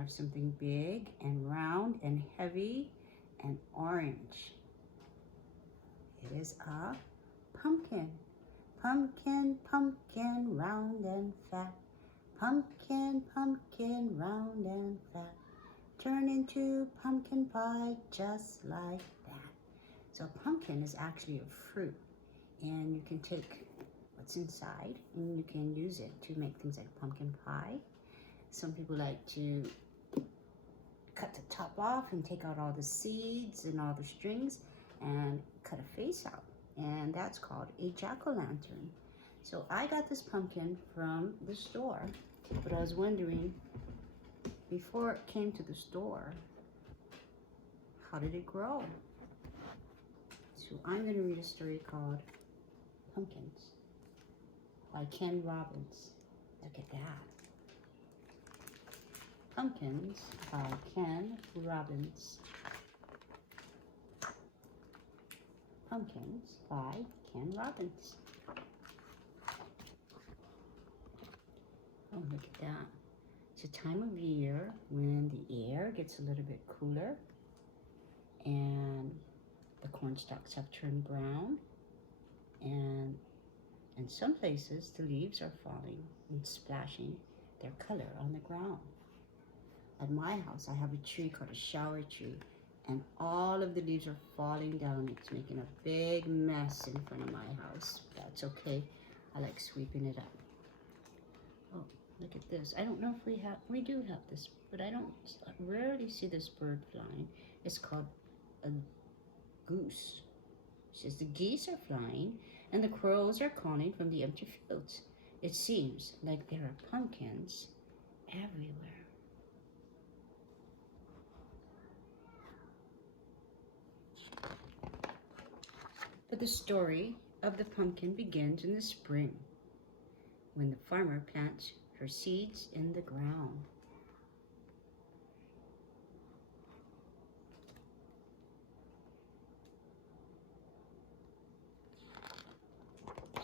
have something big and round and heavy and orange. It is a pumpkin. Pumpkin, pumpkin, round and fat. Pumpkin, pumpkin, round and fat. Turn into pumpkin pie just like that. So pumpkin is actually a fruit, and you can take what's inside and you can use it to make things like pumpkin pie. Some people like to cut the top off and take out all the seeds and all the strings and cut a face out, and that's called a jack-o'-lantern. So I got this pumpkin from the store, but I was wondering, before it came to the store, how did it grow? So I'm going to read a story called Pumpkins by Ken Robbins. Look at that. Pumpkins by Ken Robbins. Pumpkins by Ken Robbins. Oh, look at that. It's a time of year when the air gets a little bit cooler and the corn stalks have turned brown, and in some places the leaves are falling and splashing their color on the ground. At my house, I have a tree called a shower tree, and all of the leaves are falling down. It's making a big mess in front of my house. That's okay. I like sweeping it up. Oh, look at this. I don't know if we do have this, but I rarely see this bird flying. It's called a goose. It says the geese are flying and the crows are calling from the empty fields. It seems like there are pumpkins everywhere. But the story of the pumpkin begins in the spring, when the farmer plants her seeds in the ground.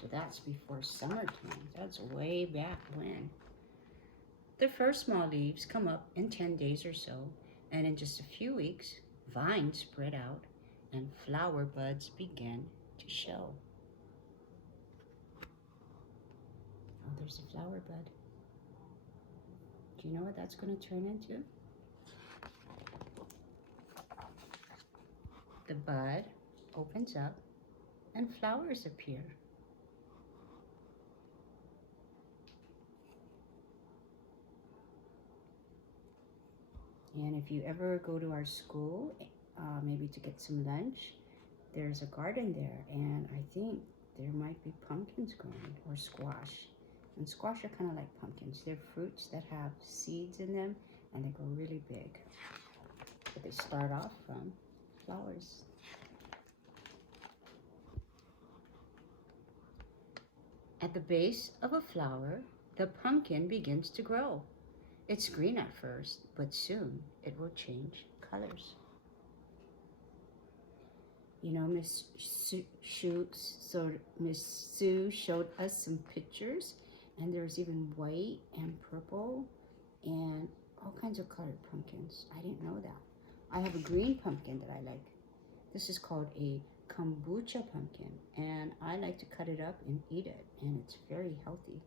So that's before summertime. That's way back when. The first small leaves come up in 10 days or so, and in just a few weeks, vines spread out and flower buds begin to show. Oh, there's a flower bud. Do you know what that's going to turn into? The bud opens up and flowers appear. And if you ever go to our school, maybe to get some lunch, there's a garden there, and I think there might be pumpkins growing, or squash. And squash are kind of like pumpkins. They're fruits that have seeds in them, and they grow really big. But they start off from flowers. At the base of a flower, the pumpkin begins to grow. It's green at first, but soon it will change colors. You know, Miss Sue showed us some pictures, and there's even white and purple and all kinds of colored pumpkins. I didn't know that. I have a green pumpkin that I like. This is called a kombucha pumpkin, and I like to cut it up and eat it, and it's very healthy.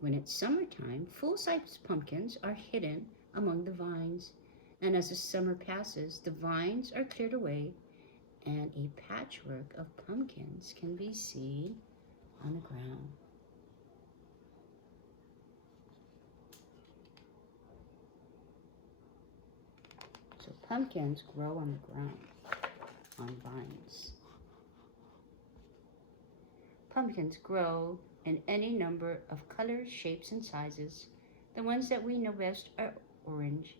When it's summertime, full-size pumpkins are hidden among the vines, and as the summer passes, the vines are cleared away, and a patchwork of pumpkins can be seen on the ground. So pumpkins grow on the ground, on vines. Pumpkins grow in any number of colors, shapes, and sizes. The ones that we know best are orange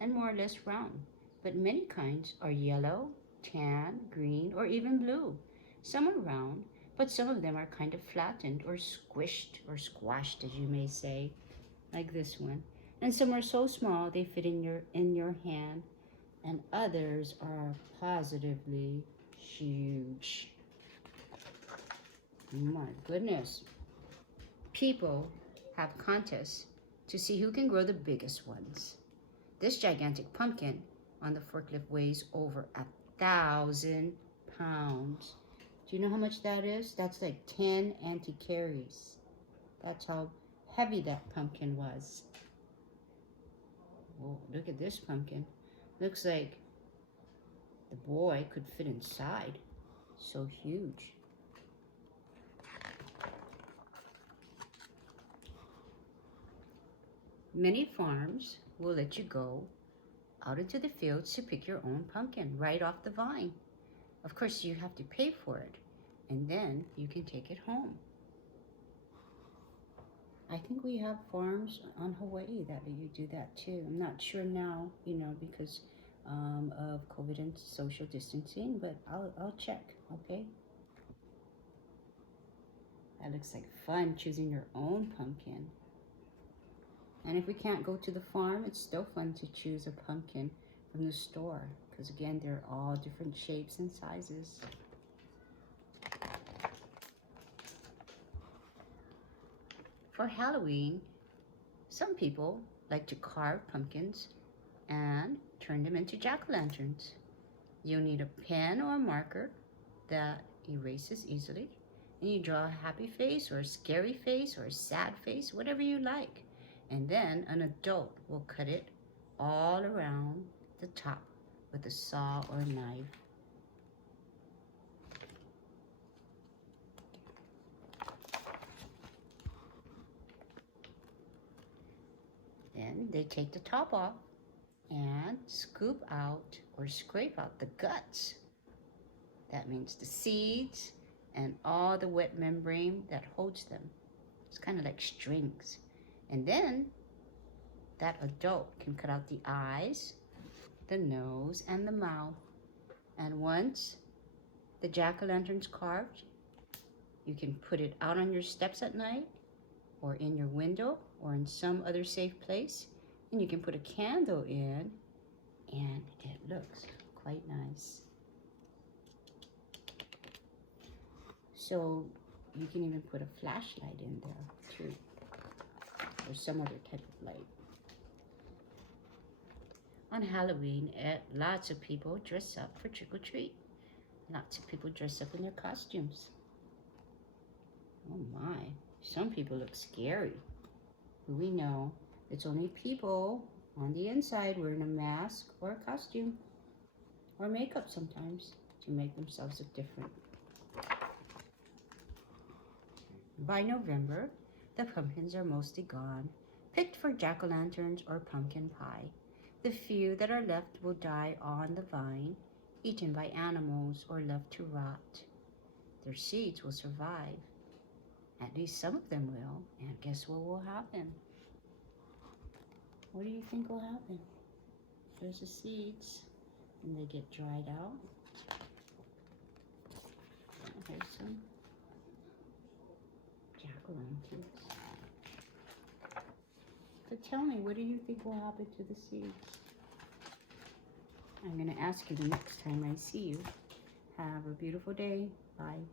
and more or less round, but many kinds are yellow, tan, green, or even blue. Some are round, but some of them are kind of flattened or squished or squashed, as you may say, like this one. And some are so small they fit in your hand, and others are positively huge. My goodness. People have contests to see who can grow the biggest ones. This gigantic pumpkin on the forklift weighs over 1,000 pounds. Do you know how much that is? That's like 10 anti-carries. That's how heavy that pumpkin was. Oh, look at this pumpkin. Looks like the boy could fit inside. So huge. Many farms will let you go out into the fields to pick your own pumpkin right off the vine. Of course, you have to pay for it, and then you can take it home. I think we have farms on Hawaii that let you do that too. I'm not sure now, because of COVID and social distancing, but I'll check, okay? That looks like fun, choosing your own pumpkin. And if we can't go to the farm, it's still fun to choose a pumpkin from the store, because again, they're all different shapes and sizes. For Halloween, some people like to carve pumpkins and turn them into jack-o'-lanterns. You'll need a pen or a marker that erases easily, and you draw a happy face or a scary face or a sad face, whatever you like. And then an adult will cut it all around the top with a saw or knife. Then they take the top off and scoop out or scrape out the guts. That means the seeds and all the wet membrane that holds them. It's kind of like strings. And then that adult can cut out the eyes, the nose, and the mouth. And once the jack-o'-lantern's carved, you can put it out on your steps at night, or in your window, or in some other safe place. And you can put a candle in, and it looks quite nice. So you can even put a flashlight in there too, or some other type of light. On Halloween, lots of people dress up for trick-or-treat. Lots of people dress up in their costumes. Oh my, some people look scary. But we know it's only people on the inside wearing a mask or a costume, or makeup sometimes, to make themselves look different. By November, the pumpkins are mostly gone, picked for jack-o'-lanterns or pumpkin pie. The few that are left will die on the vine, eaten by animals or left to rot. Their seeds will survive. At least some of them will. And guess what will happen? What do you think will happen? There's the seeds, and they get dried out. Here's some jack-o'-lanterns. So tell me, what do you think will happen to the seeds? I'm going to ask you the next time I see you. Have a beautiful day. Bye.